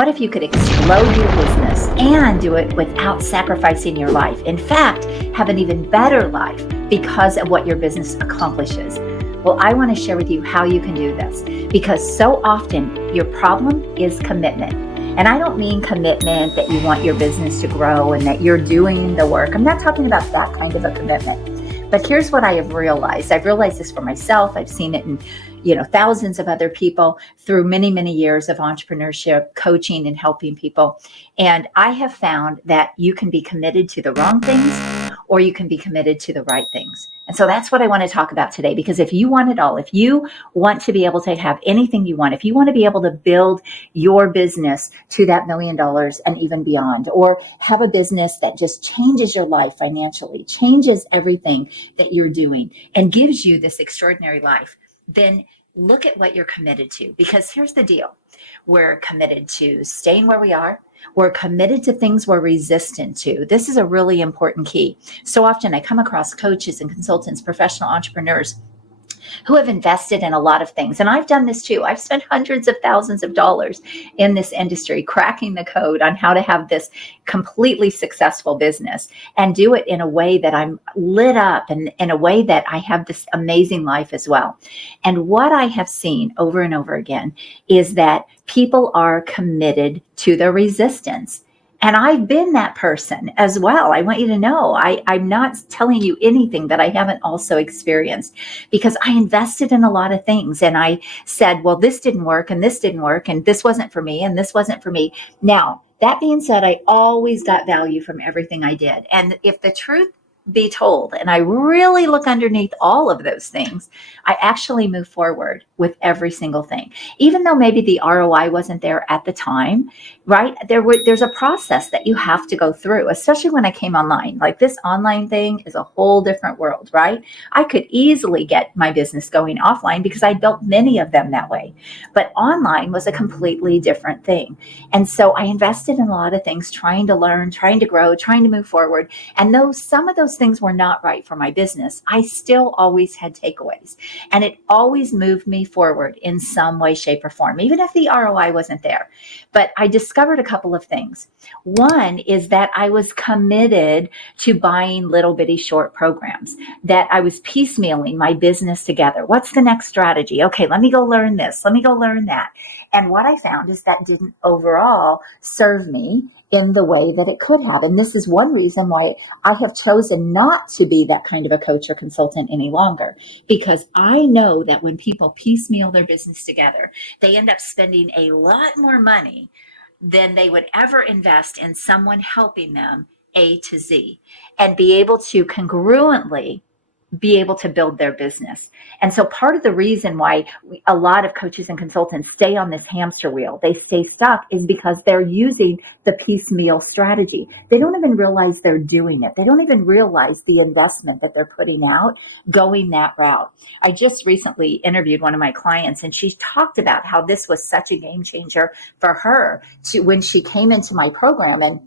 What if you could explode your business and do it without sacrificing your life? In fact, have an even better life because of what your business accomplishes. Well, I want to share with you how you can do this, because so often your problem is commitment. And I don't mean commitment that you want your business to grow and that you're doing the work. I'm not talking about that kind of a commitment. But here's what I have realized. I've realized this for myself. I've seen it in thousands of other people through many, many years of entrepreneurship, coaching, and helping people. And I have found that you can be committed to the wrong things, or you can be committed to the right things. And so that's what I want to talk about today, because if you want it all, if you want to be able to have anything you want, if you want to be able to build your business to that $1 million and even beyond, or have a business that just changes your life financially, changes everything that you're doing, and gives you this extraordinary life, then look at what you're committed to. Because here's the deal. We're committed to staying where we are. We're committed to things we're resistant to. This is a really important key. So often I come across coaches and consultants, professional entrepreneurs who have invested in a lot of things. And I've done this too. I've spent hundreds of thousands of dollars in this industry, cracking the code on how to have this completely successful business and do it in a way that I'm lit up and in a way that I have this amazing life as well. And what I have seen over and over again is that people are committed to the resistance. And I've been that person as well. I want you to know I'm not telling you anything that I haven't also experienced, because I invested in a lot of things and I said, well, this didn't work and this didn't work and this wasn't for me and this wasn't for me. Now, that being said, I always got value from everything I did. And if the truth be told, and I really look underneath all of those things, I actually move forward with every single thing. Even though maybe the ROI wasn't there at the time, right? There's a process that you have to go through, especially when I came online. Like, this online thing is a whole different world, right? I could easily get my business going offline because I built many of them that way. But online was a completely different thing. And so I invested in a lot of things, trying to learn, trying to grow, trying to move forward. And some of those things were not right for my business, I still always had takeaways. And it always moved me forward in some way, shape, or form, even if the ROI wasn't there. But I discovered a couple of things. One is that I was committed to buying little bitty short programs, that I was piecemealing my business together. What's the next strategy? Okay, let me go learn this. Let me go learn that. And what I found is that didn't overall serve me in the way that it could have. And this is one reason why I have chosen not to be that kind of a coach or consultant any longer, because I know that when people piecemeal their business together, they end up spending a lot more money than they would ever invest in someone helping them A to Z and be able to congruently be able to build their business. And so part of the reason why a lot of coaches and consultants stay on this hamster wheel, they stay stuck, is because they're using the piecemeal strategy. They don't even realize they're doing it. They don't even realize the investment that they're putting out going that route. I just recently interviewed one of my clients, and she talked about how this was such a game changer for her when she came into my program. And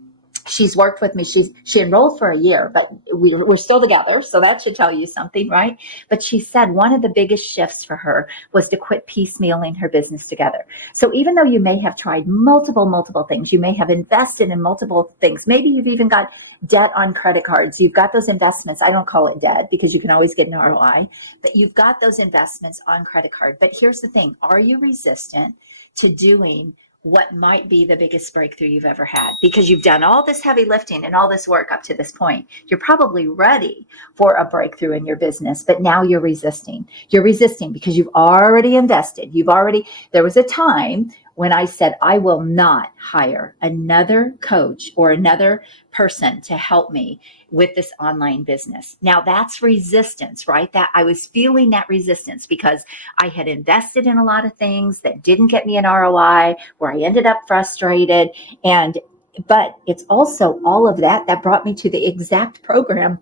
she's worked with me. She enrolled for a year, but we're still together. So that should tell you something, right? But she said one of the biggest shifts for her was to quit piecemealing her business together. So even though you may have tried multiple things, you may have invested in multiple things. Maybe you've even got debt on credit cards. You've got those investments. I don't call it debt because you can always get an ROI, but you've got those investments on credit card. But here's the thing. Are you resistant to doing what might be the biggest breakthrough you've ever had? Because you've done all this heavy lifting and all this work up to this point. You're probably ready for a breakthrough in your business, but now you're resisting. You're resisting because you've already invested. There was a time when I said, I will not hire another coach or another person to help me with this online business. Now that's resistance, right? That I was feeling that resistance because I had invested in a lot of things that didn't get me an ROI, where I ended up frustrated. But it's also all of that brought me to the exact program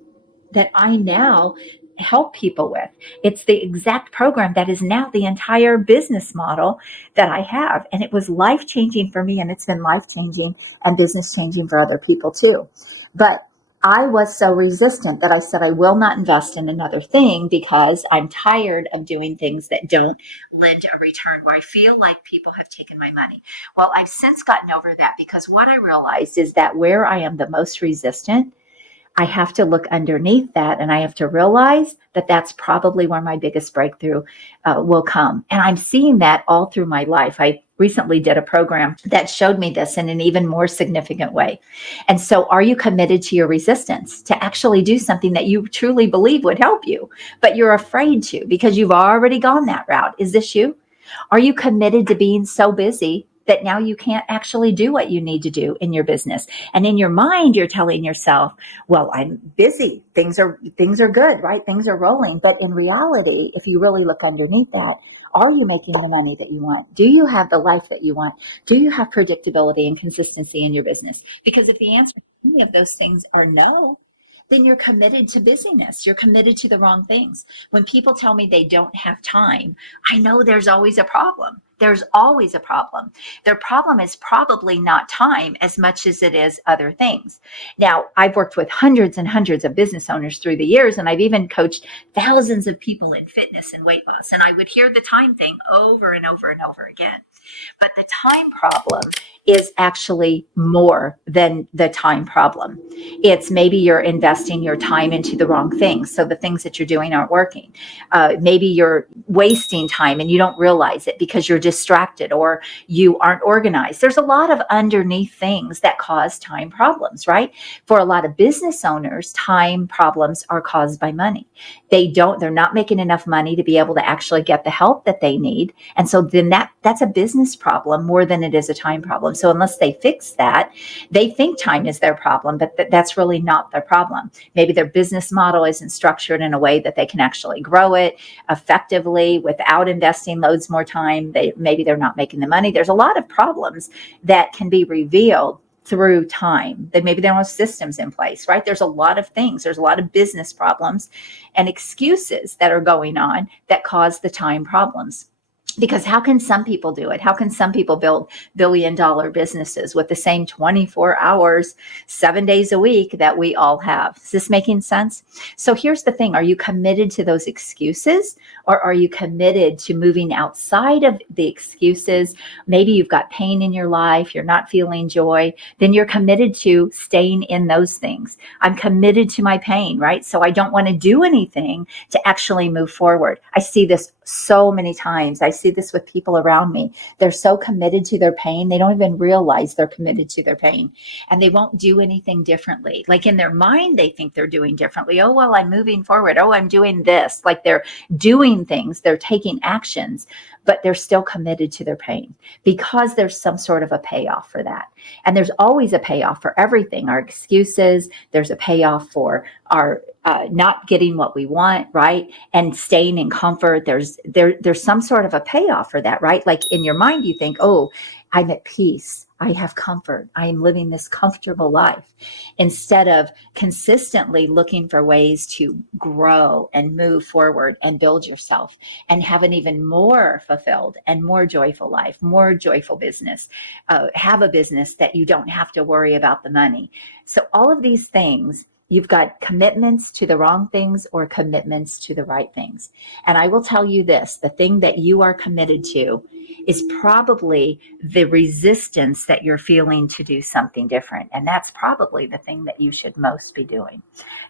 that I now help people with. It's the exact program that is now the entire business model that I have. And it was life-changing for me, and it's been life-changing and business-changing for other people too. But I was so resistant that I said, I will not invest in another thing because I'm tired of doing things that don't lend a return, where I feel like people have taken my money. Well, I've since gotten over that, because what I realized is that where I am the most resistant, I have to look underneath that, and I have to realize that that's probably where my biggest breakthrough will come. And I'm seeing that all through my life. I recently did a program that showed me this in an even more significant way. And so, are you committed to your resistance to actually do something that you truly believe would help you, but you're afraid to because you've already gone that route? Is this you? Are you committed to being so busy that now you can't actually do what you need to do in your business? And in your mind, you're telling yourself, well, I'm busy. Things are good, right? Things are rolling. But in reality, if you really look underneath that, are you making the money that you want? Do you have the life that you want? Do you have predictability and consistency in your business? Because if the answer to any of those things are no, then you're committed to busyness. You're committed to the wrong things. When people tell me they don't have time, I know there's always a problem. There's always a problem. Their problem is probably not time as much as it is other things. Now, I've worked with hundreds and hundreds of business owners through the years, and I've even coached thousands of people in fitness and weight loss. And I would hear the time thing over and over and over again. But the time problem is actually more than the time problem. It's maybe you're investing your time into the wrong things. So the things that you're doing aren't working. Maybe you're wasting time and you don't realize it because you're distracted or you aren't organized. There's a lot of underneath things that cause time problems, right? For a lot of business owners, time problems are caused by money. They're not making enough money to be able to actually get the help that they need. And so then that's a business problem more than it is a time problem. So unless they fix that, they think time is their problem, but that's really not their problem. Maybe their business model isn't structured in a way that they can actually grow it effectively without investing loads more time. Maybe they're not making the money. There's a lot of problems that can be revealed through time. That maybe they don't have systems in place, right? There's a lot of things. There's a lot of business problems and excuses that are going on that cause the time problems. Because how can some people do it? How can some people build billion-dollar businesses with the same 24 hours, 7 days a week that we all have? Is this making sense? So here's the thing. Are you committed to those excuses, or are you committed to moving outside of the excuses? Maybe you've got pain in your life. You're not feeling joy. Then you're committed to staying in those things. I'm committed to my pain, right? So I don't want to do anything to actually move forward. I see this so many times. I see this with people around me. They're so committed to their pain, they don't even realize they're committed to their pain, and they won't do anything differently. Like in their mind, they think they're doing differently. Oh, well, I'm moving forward. Oh, I'm doing this. Like they're doing things, they're taking actions, but they're still committed to their pain because there's some sort of a payoff for that. And there's always a payoff for everything. Our excuses, there's a payoff for our not getting what we want, right? And staying in comfort. There's some sort of a payoff for that, right? Like in your mind, you think, oh, I'm at peace. I have comfort. I am living this comfortable life, instead of consistently looking for ways to grow and move forward and build yourself and have an even more fulfilled and more joyful life, more joyful business, have a business that you don't have to worry about the money. So all of these things, you've got commitments to the wrong things or commitments to the right things. And I will tell you this, the thing that you are committed to is probably the resistance that you're feeling to do something different. And that's probably the thing that you should most be doing,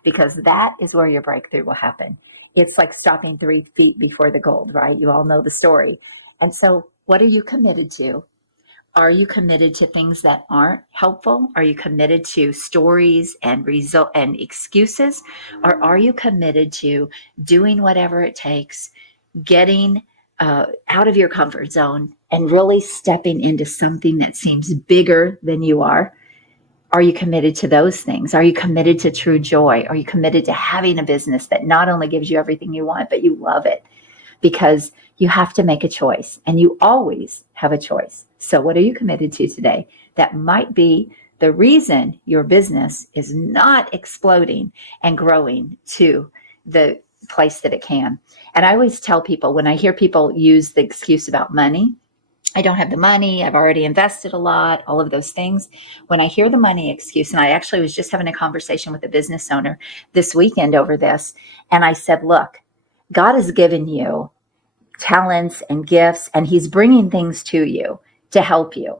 because that is where your breakthrough will happen. It's like stopping 3 feet before the gold, right? You all know the story. And so what are you committed to? Are you committed to things that aren't helpful? Are you committed to stories and excuses? Or are you committed to doing whatever it takes, getting out of your comfort zone and really stepping into something that seems bigger than you are? Are you committed to those things? Are you committed to true joy? Are you committed to having a business that not only gives you everything you want, but you love it? Because you have to make a choice, and you always have a choice. So what are you committed to today? That might be the reason your business is not exploding and growing to the place that it can. And I always tell people, when I hear people use the excuse about money, I don't have the money. I've already invested a lot, all of those things. When I hear the money excuse, and I actually was just having a conversation with a business owner this weekend over this, and I said, look, God has given you talents and gifts, and He's bringing things to you to help you.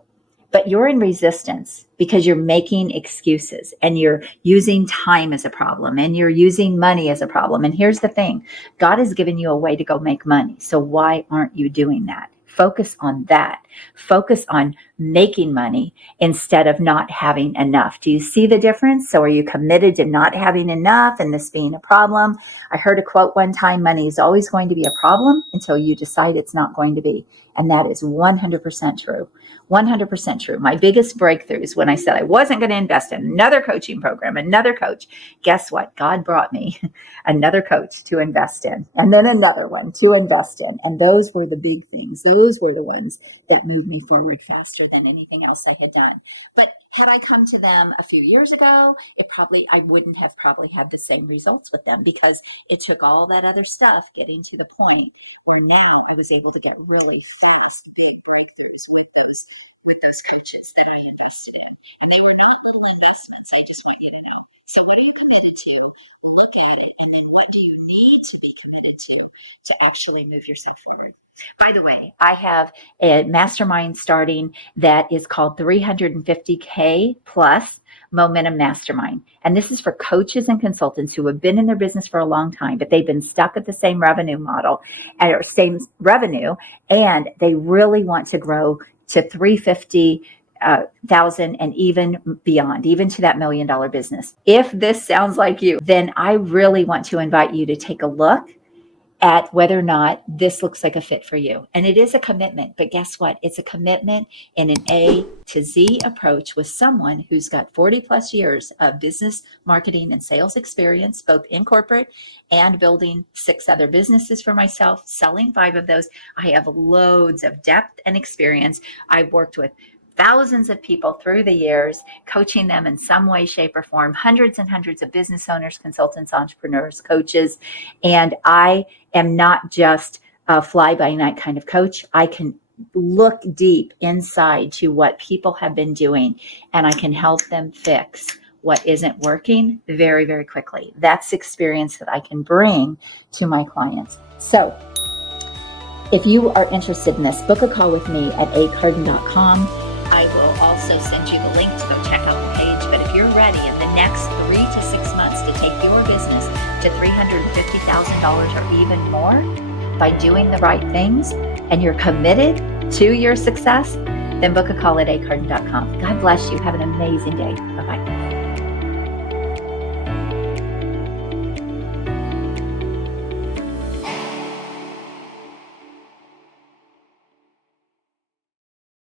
But you're in resistance because you're making excuses and you're using time as a problem and you're using money as a problem. And here's the thing, God has given you a way to go make money. So why aren't you doing that? Focus on that. Focus on making money instead of not having enough. Do you see the difference? So are you committed to not having enough and this being a problem? I heard a quote one time, money is always going to be a problem until you decide it's not going to be. And that is 100% true. 100% true. My biggest breakthroughs when I said I wasn't going to invest in another coaching program, another coach, guess what? God brought me another coach to invest in, and then another one to invest in. And those were the big things. Those were the ones that moved me forward faster than anything else I had done. But had I come to them a few years ago, I wouldn't have probably had the same results with them, because it took all that other stuff getting to the point where now I was able to get really fast, big breakthroughs with those coaches that I invested in. And they were not little investments, I just want you to know. So what are you committed to? Look at it. And then what do you need to be committed to actually move yourself forward? By the way, I have a mastermind starting that is called 350K plus Momentum Mastermind. And this is for coaches and consultants who have been in their business for a long time, but they've been stuck at the same revenue model or same revenue, and they really want to grow to 350,000 and even beyond, even to that $1 million business. If this sounds like you, then I really want to invite you to take a look at whether or not this looks like a fit for you. And it is a commitment, but guess what? It's a commitment in an A to Z approach with someone who's got 40 plus years of business, marketing, and sales experience, both in corporate and building 6 other businesses for myself, selling 5 of those. I have loads of depth and experience. I've worked with thousands of people through the years, coaching them in some way, shape, or form, hundreds and hundreds of business owners, consultants, entrepreneurs, coaches. And I am not just a fly-by-night kind of coach. I can look deep inside to what people have been doing, and I can help them fix what isn't working very, very quickly. That's experience that I can bring to my clients. So if you are interested in this, book a call with me at acarden.com. I will also send you the link to go check out the page. But if you're ready in the next 3 to 6 months to take your business to $350,000 or even more by doing the right things, and you're committed to your success, then book a call at acarden.com. God bless you. Have an amazing day. Bye-bye.